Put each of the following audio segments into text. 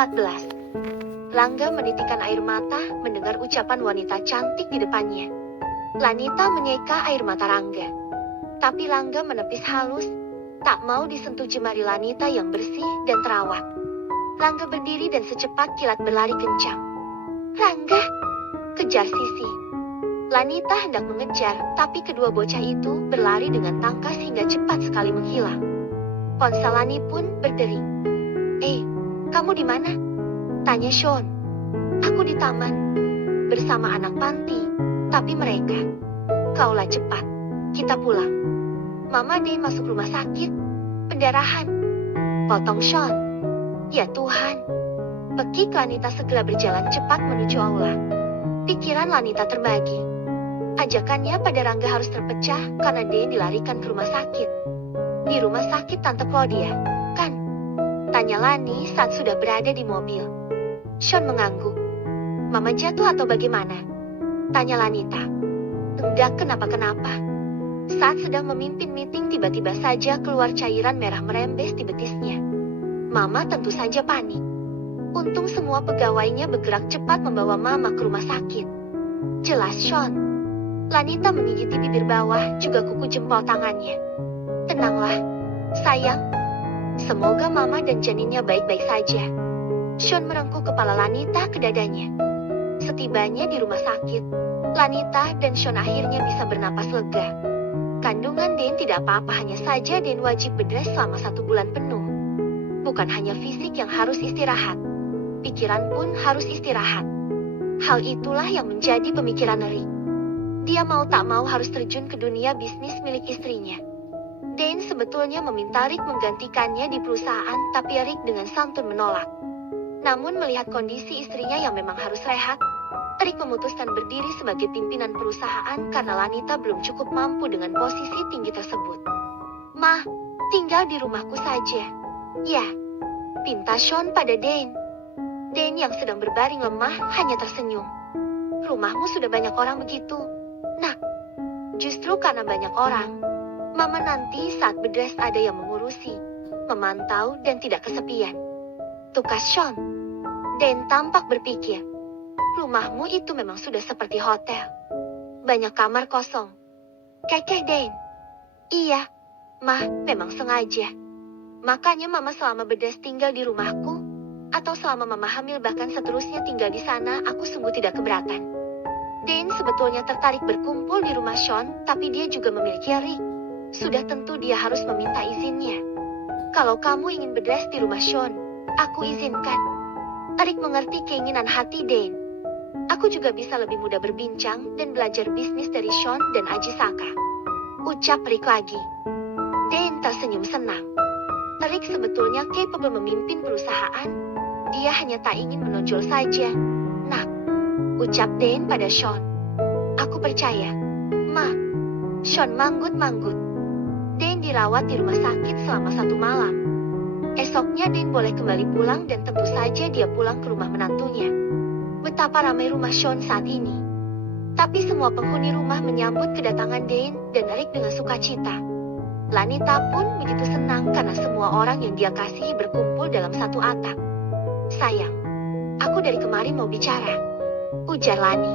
14. Rangga menitikkan air mata mendengar ucapan wanita cantik di depannya. Lanita menyeka air mata Rangga. Tapi Rangga menepis halus, tak mau disentuh jemari Lanita yang bersih dan terawat. Rangga berdiri dan secepat kilat berlari kencang. "Rangga!" kejar Sisi. Lanita hendak mengejar, tapi kedua bocah itu berlari dengan tangkas hingga cepat sekali menghilang. Ponsel Lani pun berdering. Kamu di mana?" tanya Sean. "Aku di taman, bersama anak panti, tapi mereka." "Kaulah cepat, kita pulang. Mama Day masuk rumah sakit, pendarahan," potong Sean. "Ya Tuhan." Pekik Lanita segera berjalan cepat menuju aula. Pikiran Lanita terbagi. Ajakannya pada Rangga harus terpecah karena Dane dilarikan ke rumah sakit. "Di rumah sakit Tante Claudia, kan?" tanya Lani saat sudah berada di mobil. Sean mengangguk. "Mama jatuh atau bagaimana?" tanya Lanita. "Enggak kenapa-kenapa." Saat sedang memimpin meeting tiba-tiba saja keluar cairan merah merembes di betisnya. Mama tentu saja panik. Untung semua pegawainya bergerak cepat membawa Mama ke rumah sakit. Jelas Sean. Lanita menggigiti bibir bawah juga kuku jempol tangannya. "Tenanglah, sayang. Semoga Mama dan janinnya baik-baik saja." Sean merengkuh kepala Lanita ke dadanya. Setibanya di rumah sakit, Lanita dan Sean akhirnya bisa bernapas lega. Kandungan Dane tidak apa-apa, hanya saja Dane wajib bedrash selama 1 bulan penuh. Bukan hanya fisik yang harus istirahat, pikiran pun harus istirahat. Hal itulah yang menjadi pemikiran Rick. Dia mau tak mau harus terjun ke dunia bisnis milik istrinya. Dane sebetulnya meminta Rick menggantikannya di perusahaan, tapi Rick dengan santun menolak. Namun melihat kondisi istrinya yang memang harus rehat, Rick memutuskan berdiri sebagai pimpinan perusahaan karena Lanita belum cukup mampu dengan posisi tinggi tersebut. "Ma, tinggal di rumahku saja." "Ya," pinta Sean pada Dane. Dane yang sedang berbaring lemah hanya tersenyum. "Rumahmu sudah banyak orang begitu, Nak." "Justru karena banyak orang, Mama nanti saat bedrash ada yang mengurusi, memantau dan tidak kesepian," tukas Sean. Dane tampak berpikir. "Rumahmu itu memang sudah seperti hotel. Banyak kamar kosong." Kekeh Dane. "Iya, Ma, memang sengaja. Makanya Mama selama bedrash tinggal di rumahku, atau selama Mama hamil bahkan seterusnya tinggal di sana, aku sungguh tidak keberatan." Dane sebetulnya tertarik berkumpul di rumah Sean, tapi dia juga memiliki Rick. Sudah tentu dia harus meminta izinnya. "Kalau kamu ingin bedrash di rumah Sean, aku izinkan." Rick mengerti keinginan hati Dane. "Aku juga bisa lebih mudah berbincang dan belajar bisnis dari Sean dan Ajisaka," ucap Rick lagi. Dane tersenyum senang. Rick sebetulnya capable memimpin perusahaan. Dia hanya tak ingin menonjol saja. "Nak," ucap Dane pada Sean. "Aku percaya, Ma." Sean manggut-manggut. Dane dirawat di rumah sakit selama 1 malam. Esoknya Dane boleh kembali pulang dan tentu saja dia pulang ke rumah menantunya. Betapa ramai rumah Sean saat ini. Tapi semua penghuni rumah menyambut kedatangan Dane dan Rick dengan sukacita. Lanita pun begitu senang karena semua orang yang dia kasihi berkumpul dalam satu atap. "Sayang, aku dari kemarin mau bicara," ujar Lani.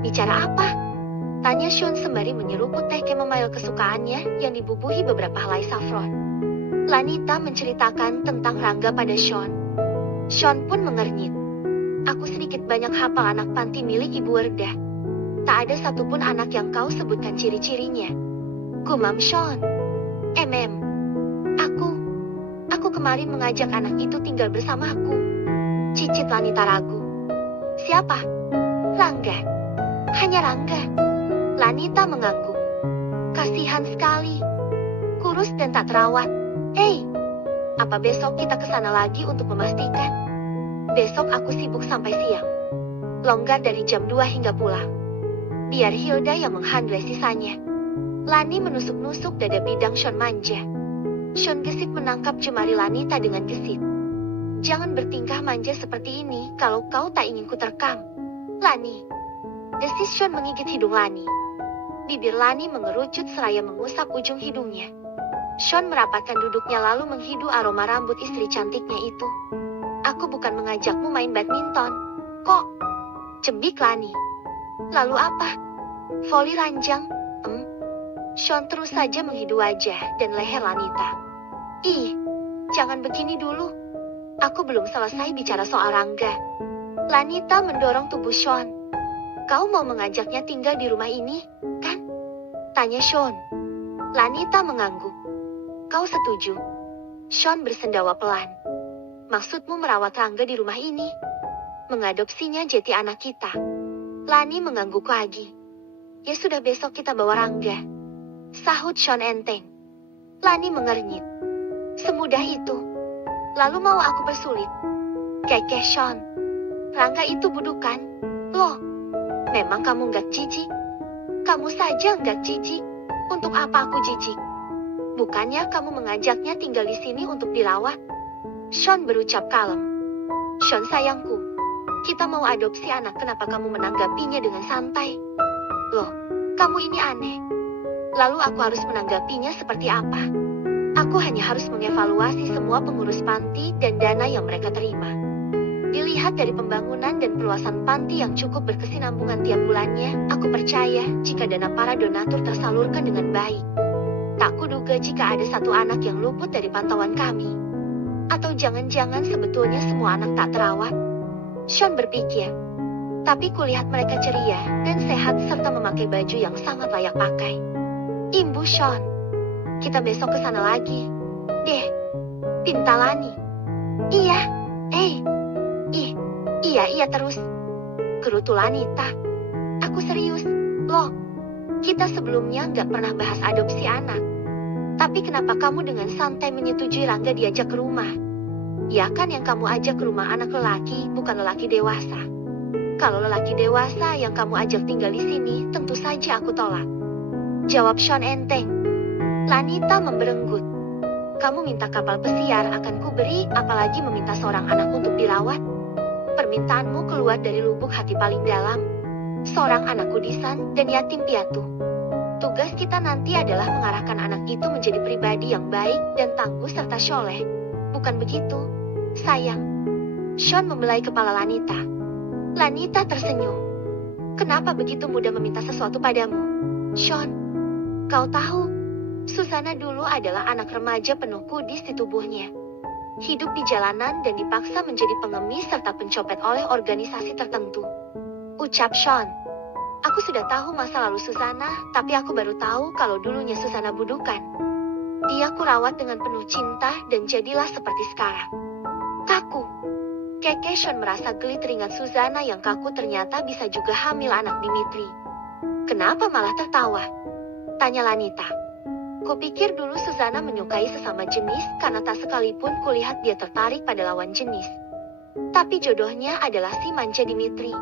"Bicara apa?" tanya Sean sembari menyeruput teh chamomile kesukaannya yang dibubuhi beberapa helai saffron. Lanita menceritakan tentang Rangga pada Sean. Sean pun mengernyit. "Aku sedikit banyak hafal anak panti milik Ibu Werda. Tak ada satupun anak yang kau sebutkan ciri-cirinya," gumam Sean. Aku kemarin mengajak anak itu tinggal bersamaku," cicit Lanita ragu. "Siapa?" "Rangga." "Hanya Rangga?" Lanita mengangguk. "Kasihan sekali. Kurus dan tak terawat. Apa besok kita ke sana lagi untuk memastikan?" "Besok aku sibuk sampai siang. Longgar dari jam 2 hingga pulang. Biar Hilda yang menghandle sisanya." Lani menusuk-nusuk dada bidang Sean manja. Sean gesit menangkap jemari Lanita dengan gesit. "Jangan bertingkah manja seperti ini kalau kau tak ingin kuterkam, Lani." Desis Sean menggigit hidung Lani. Bibir Lani mengerucut seraya mengusap ujung hidungnya. Sean merapatkan duduknya lalu menghidu aroma rambut istri cantiknya itu. Aku bukan mengajakmu main badminton. Kok? Cebik Lani. Lalu apa? Voli ranjang? Sean terus saja menghidu wajah dan leher Lanita. Ih, jangan begini dulu. Aku belum selesai bicara soal Rangga. Lanita mendorong tubuh Sean. Kau mau mengajaknya tinggal di rumah ini, kan? Tanya Sean. Lanita mengangguk. Kau setuju? Sean bersendawa pelan. Maksudmu merawat Rangga di rumah ini? Mengadopsinya jadi anak kita. Lani mengangguk lagi. Ya sudah, besok kita bawa Rangga. Sahut Sean enteng. Lani mengernyit. Semudah itu. Lalu mau aku persulit? Kekeh Sean. Rangga itu budukan. Loh, memang kamu nggak jijik? Kamu saja nggak jijik. Untuk apa aku jijik? Bukannya kamu mengajaknya tinggal di sini untuk dirawat? Sean berucap kalem. Sean sayangku, kita mau adopsi anak, kenapa kamu menanggapinya dengan santai? Loh, kamu ini aneh. Lalu aku harus menanggapinya seperti apa? Aku hanya harus mengevaluasi semua pengurus panti dan dana yang mereka terima. Dilihat dari pembangunan dan perluasan panti yang cukup berkesinambungan tiap bulannya, aku percaya jika dana para donatur tersalurkan dengan baik. Tak kuduga jika ada satu anak yang luput dari pantauan kami. Atau jangan-jangan sebetulnya semua anak tak terawat. Sean berpikir. Tapi kulihat mereka ceria dan sehat serta memakai baju yang sangat layak pakai. Imbu Sean. Kita besok ke sana lagi. Deh. Pinta Lani. Iya. Iya terus. Gerutu Lanita. Aku serius. Loh. Kita sebelumnya nggak pernah bahas adopsi anak. Tapi kenapa kamu dengan santai menyetujui Rangga diajak ke rumah? Ya kan yang kamu ajak ke rumah anak lelaki, bukan lelaki dewasa. Kalau lelaki dewasa yang kamu ajak tinggal di sini, tentu saja aku tolak. Jawab Sean enteng. Lanita memberenggut. Kamu minta kapal pesiar akan kuberi, apalagi meminta seorang anak untuk dirawat. Permintaanmu keluar dari lubuk hati paling dalam. Seorang anak kudisan dan yatim piatu. Tugas kita nanti adalah mengarahkan anak itu menjadi pribadi yang baik dan tangguh serta soleh. Bukan begitu, sayang? Sean membelai kepala Lanita. Lanita tersenyum. Kenapa begitu mudah meminta sesuatu padamu? Sean, kau tahu, Susana dulu adalah anak remaja penuh kudis di tubuhnya. Hidup di jalanan dan dipaksa menjadi pengemis serta pencopet oleh organisasi tertentu. Ucap Sean. Aku sudah tahu masa lalu Susana, tapi aku baru tahu kalau dulunya Susana budukan. Dia kurawat dengan penuh cinta dan jadilah seperti sekarang. Kaku. Keke Sean merasa geli teringat Susana yang kaku ternyata bisa juga hamil anak Dimitri. Kenapa malah tertawa? Tanya Lanita. Kupikir dulu Susana menyukai sesama jenis karena tak sekalipun kulihat dia tertarik pada lawan jenis. Tapi jodohnya adalah si manja Dimitri.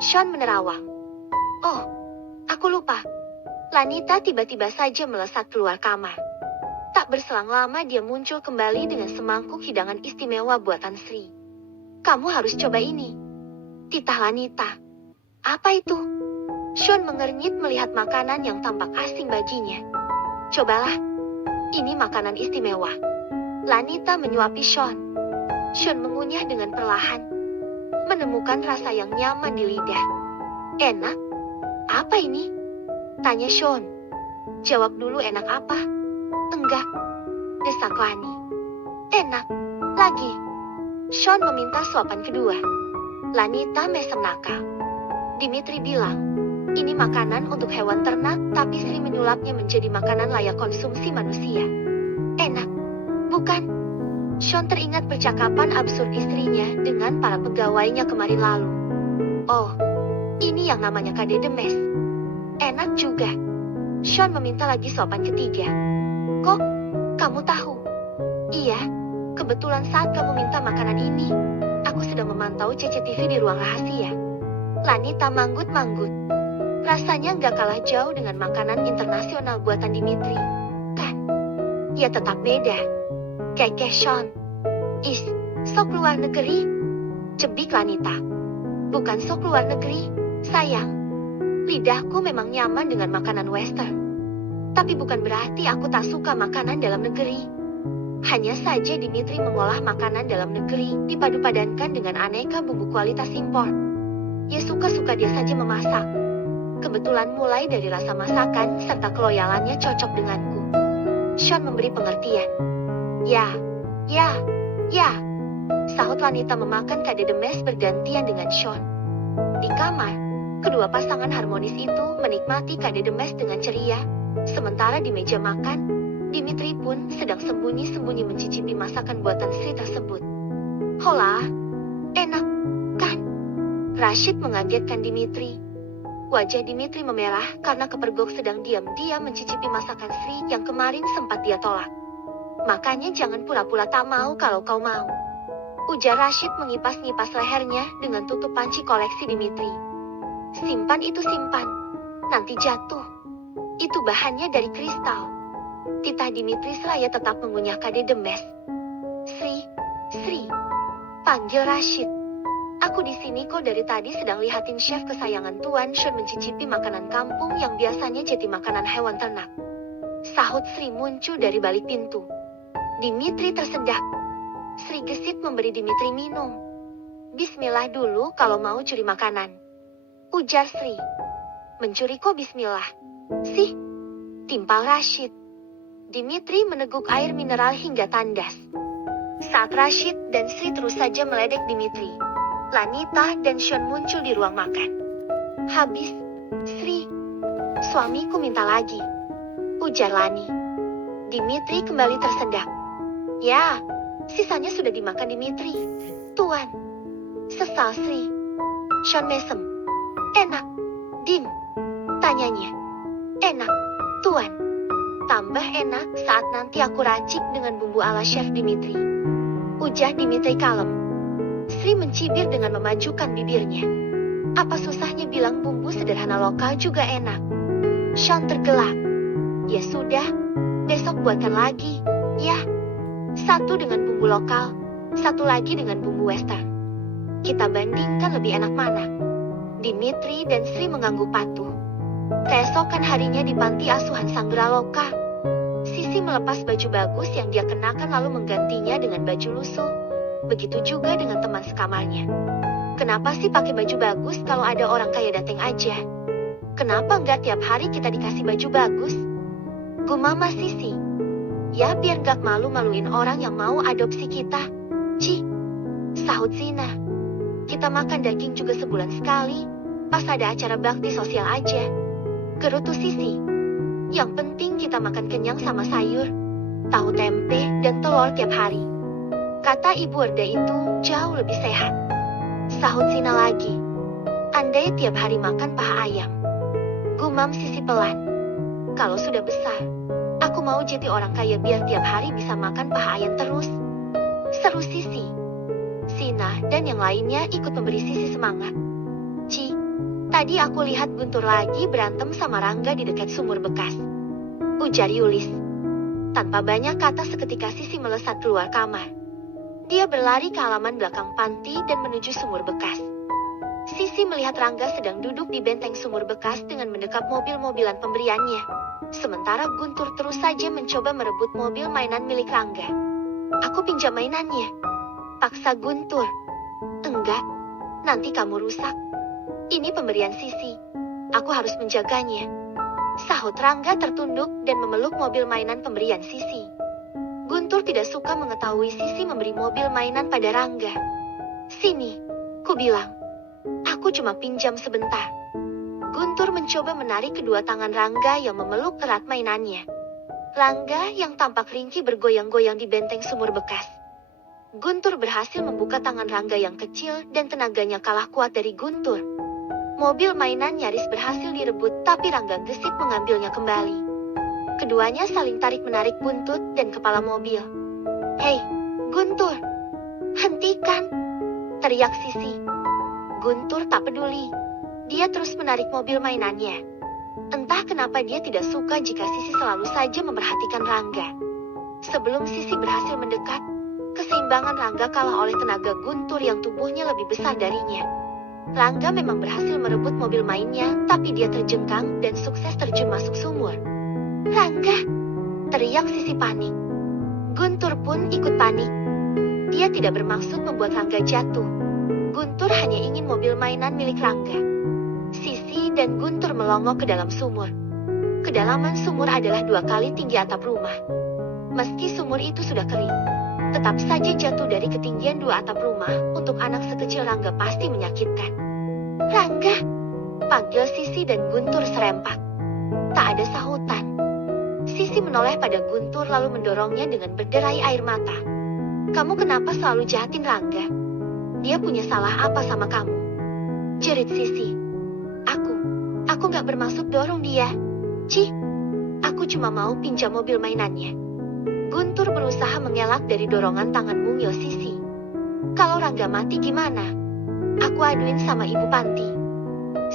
Sean menerawang. Oh, aku lupa. Lanita tiba-tiba saja melesat keluar kamar. Tak berselang lama dia muncul kembali dengan semangkuk hidangan istimewa buatan Sri. Kamu harus coba ini. Titah Lanita. Apa itu? Sean mengernyit melihat makanan yang tampak asing baginya. Cobalah. Ini makanan istimewa. Lanita menyuapi Sean. Sean mengunyah dengan perlahan. Menemukan rasa yang nyaman di lidah. Enak? Apa ini? Tanya Sean. Jawab dulu enak apa? Enggak. Desak Lani. Enak. Lagi. Sean meminta suapan kedua. Lanita mesem nakal. Dimitri bilang, ini makanan untuk hewan ternak, tapi Sri menyulapnya menjadi makanan layak konsumsi manusia. Enak, bukan? Sean teringat percakapan absurd istrinya dengan para pegawainya kemarin lalu. Oh, ini yang namanya Kade Demes. Enak juga. Sean meminta lagi suapan ketiga. Kok, kamu tahu? Iya, kebetulan saat kamu minta makanan ini, aku sedang memantau CCTV di ruang rahasia. Lanita manggut-manggut. Rasanya nggak kalah jauh dengan makanan internasional buatan Dimitri. Kan? Ya tetap beda. Kekeh Sean. Is, sok luar negeri? Cebik Lanita. Bukan sok luar negeri, sayang. Lidahku memang nyaman dengan makanan western. Tapi bukan berarti aku tak suka makanan dalam negeri. Hanya saja Dimitri mengolah makanan dalam negeri dipadu-padankan dengan aneka bumbu kualitas impor. Ya suka-suka dia saja memasak. Kebetulan mulai dari rasa masakan serta keloyalannya cocok denganku. Sean memberi pengertian. Ya, sahut wanita memakan kade demes bergantian dengan Sean. Di kamar, kedua pasangan harmonis itu menikmati kade demes dengan ceria, sementara di meja makan, Dimitri pun sedang sembunyi-sembunyi mencicipi masakan buatan Sri tersebut. Hola, enak, kan? Rashid mengagetkan Dimitri. Wajah Dimitri memerah karena kepergok sedang diam-diam mencicipi masakan Sri yang kemarin sempat dia tolak. Makanya jangan pura-pura tak mau kalau kau mau. Ujar Rashid mengipas-ngipas lehernya dengan tutup panci koleksi Dimitri. Simpan itu simpan. Nanti jatuh. Itu bahannya dari kristal. Titah Dimitri seraya tetap mengunyah kade demes. Sri. Panggil Rashid. Aku di sini kok dari tadi sedang lihatin chef kesayangan Tuan Sean mencicipi makanan kampung yang biasanya jadi makanan hewan ternak. Sahut Sri muncul dari balik pintu. Dimitri tersedak. Sri gesit memberi Dimitri minum. Bismillah dulu kalau mau curi makanan. Ujar Sri. Mencuri kok bismillah? Sih, timpal Rashid. Dimitri meneguk air mineral hingga tandas. Saat Rashid dan Sri terus saja meledek Dimitri, Lanita dan Sean muncul di ruang makan. Habis, Sri, suamiku minta lagi. Ujar Lani. Dimitri kembali tersedak. Ya, sisanya sudah dimakan Dimitri. Tuan. Sesal Sri. Sean mesem. Enak. Dim. Tanyanya. Enak. Tuan. Tambah enak saat nanti aku racik dengan bumbu ala chef Dimitri. Ujar Dimitri kalem. Sri mencibir dengan memajukan bibirnya. Apa susahnya bilang bumbu sederhana lokal juga enak. Sean tergelak. Ya sudah, besok buatkan lagi, ya. Satu dengan bumbu lokal, satu lagi dengan bumbu western. Kita bandingkan lebih enak mana. Dimitri dan Sri mengangguk patuh. Keesokan harinya di panti asuhan Sanggera Loka, Sisi melepas baju bagus yang dia kenakan lalu menggantinya dengan baju lusuh. Begitu juga dengan teman sekamarnya. Kenapa sih pakai baju bagus kalau ada orang kaya dateng aja? Kenapa enggak tiap hari kita dikasih baju bagus? Gumama Sisi. Ya biar gak malu-maluin orang yang mau adopsi kita. Cih, sahut Zina. Kita makan daging juga sebulan sekali, pas ada acara bakti sosial aja. Gerutu Sisi. Yang penting kita makan kenyang sama sayur, tahu tempe, dan telur tiap hari. Kata Ibu Erda itu jauh lebih sehat. Sahut Zina lagi. Andai tiap hari makan paha ayam. Gumam Sisi pelan. Kalau sudah besar, aku mau jadi orang kaya biar tiap hari bisa makan paha ayam terus. Seru Sisi. Sina dan yang lainnya ikut memberi Sisi semangat. Ci, tadi aku lihat Guntur lagi berantem sama Rangga di dekat sumur bekas. Ujar Yulis. Tanpa banyak kata seketika Sisi melesat keluar kamar. Dia berlari ke halaman belakang panti dan menuju sumur bekas. Sisi melihat Rangga sedang duduk di benteng sumur bekas dengan mendekap mobil-mobilan pemberiannya. Sementara Guntur terus saja mencoba merebut mobil mainan milik Rangga. Aku pinjam mainannya. Paksa Guntur. Enggak, nanti kamu rusak. Ini pemberian Sisi. Aku harus menjaganya. Sahut Rangga tertunduk dan memeluk mobil mainan pemberian Sisi. Guntur tidak suka mengetahui Sisi memberi mobil mainan pada Rangga. Sini, ku bilang. Aku cuma pinjam sebentar. Guntur mencoba menarik kedua tangan Rangga yang memeluk erat mainannya. Rangga yang tampak ringkih bergoyang-goyang di benteng sumur bekas. Guntur berhasil membuka tangan Rangga yang kecil dan tenaganya kalah kuat dari Guntur. Mobil mainan nyaris berhasil direbut tapi Rangga gesit mengambilnya kembali. Keduanya saling tarik-menarik buntut dan kepala mobil. Hei, Guntur! Hentikan! Teriak Sisi. Guntur tak peduli. Dia terus menarik mobil mainannya. Entah kenapa dia tidak suka jika Sisi selalu saja memperhatikan Rangga. Sebelum Sisi berhasil mendekat, keseimbangan Rangga kalah oleh tenaga Guntur yang tubuhnya lebih besar darinya. Rangga memang berhasil merebut mobil mainnya, tapi dia terjengkang dan sukses terjun masuk sumur. Rangga! Teriak Sisi panik. Guntur pun ikut panik. Dia tidak bermaksud membuat Rangga jatuh. Guntur hanya ingin mobil mainan milik Rangga. Sisi dan Guntur melongo ke dalam sumur. Kedalaman sumur adalah 2 kali tinggi atap rumah. Meski sumur itu sudah kering, tetap saja jatuh dari ketinggian 2 atap rumah untuk anak sekecil Rangga pasti menyakitkan. Rangga, panggil Sisi dan Guntur serempak. Tak ada sahutan. Sisi menoleh pada Guntur lalu mendorongnya dengan berderai air mata. Kamu kenapa selalu jahatin Rangga? Dia punya salah apa sama kamu? Jerit Sisi. Aku gak bermaksud dorong dia. Cih, aku cuma mau pinjam mobil mainannya. Guntur berusaha mengelak dari dorongan tangan mungil Sisi. Kalau Rangga mati gimana? Aku aduin sama Ibu Panti.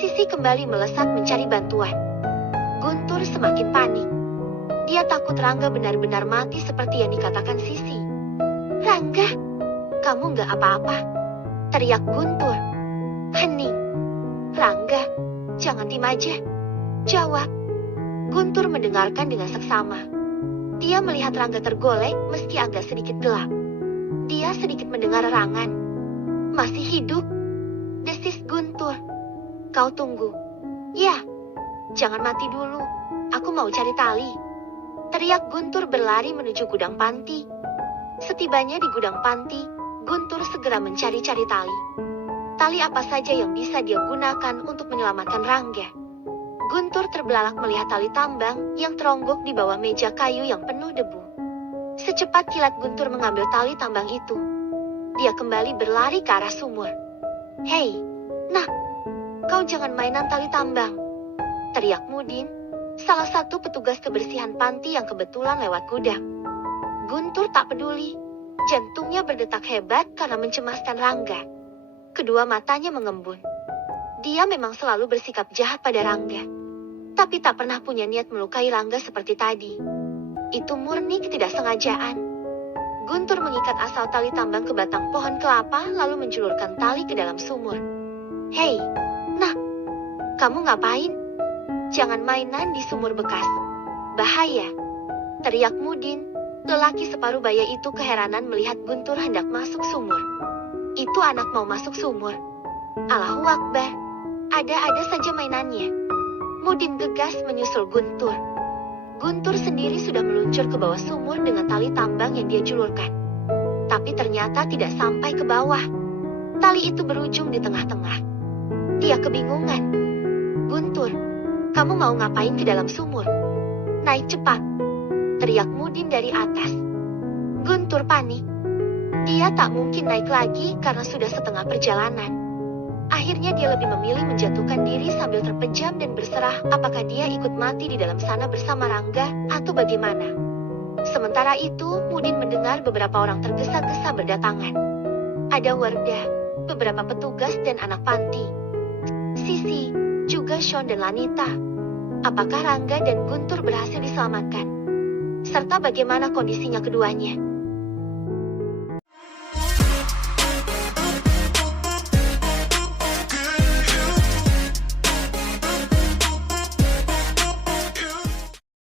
Sisi kembali melesat mencari bantuan. Guntur semakin panik. Dia takut Rangga benar-benar mati seperti yang dikatakan Sisi. Rangga, kamu gak apa-apa? Teriak Guntur. Hening. Rangga, jangan tim aja. Jawab. Guntur mendengarkan dengan seksama. Dia melihat Rangga tergolek meski agak sedikit gelap. Dia sedikit mendengar erangan. Masih hidup? Desis Guntur. Kau tunggu. Ya, jangan mati dulu. Aku mau cari tali. Teriak Guntur berlari menuju gudang panti. Setibanya di gudang panti, Guntur segera mencari-cari tali. Tali apa saja yang bisa dia gunakan untuk menyelamatkan Rangga. Guntur terbelalak melihat tali tambang yang teronggok di bawah meja kayu yang penuh debu. Secepat kilat Guntur mengambil tali tambang itu. Dia kembali berlari ke arah sumur. Hei, nak, kau jangan mainan tali tambang. Teriak Mudin, salah satu petugas kebersihan panti yang kebetulan lewat gudang. Guntur tak peduli. Jantungnya berdetak hebat karena mencemaskan Rangga. Kedua matanya mengembun. Dia memang selalu bersikap jahat pada Rangga. Tapi tak pernah punya niat melukai Rangga seperti tadi. Itu murni ketidaksengajaan. Guntur mengikat asal tali tambang ke batang pohon kelapa lalu menjulurkan tali ke dalam sumur. Hei, nah, kamu ngapain? Jangan mainan di sumur bekas. Bahaya. Teriak Mudin. Lelaki separuh baya itu keheranan melihat Guntur hendak masuk sumur. Itu anak mau masuk sumur. Allahu Akbar. Ada-ada saja mainannya. Mudin gegas menyusul Guntur. Guntur sendiri sudah meluncur ke bawah sumur dengan tali tambang yang dia julurkan. Tapi ternyata tidak sampai ke bawah. Tali itu berujung di tengah-tengah. Dia kebingungan. Guntur, kamu mau ngapain ke dalam sumur? Naik cepat. Teriak Mudin dari atas. Guntur panik. Dia tak mungkin naik lagi karena sudah setengah perjalanan. Akhirnya dia lebih memilih menjatuhkan diri sambil terpejam dan berserah apakah dia ikut mati di dalam sana bersama Rangga atau bagaimana. Sementara itu, Mudin mendengar beberapa orang tergesa-gesa berdatangan. Ada Wardah, beberapa petugas dan anak panti. Sisi, juga Sean dan Lanita. Apakah Rangga dan Guntur berhasil diselamatkan? Serta bagaimana kondisinya keduanya?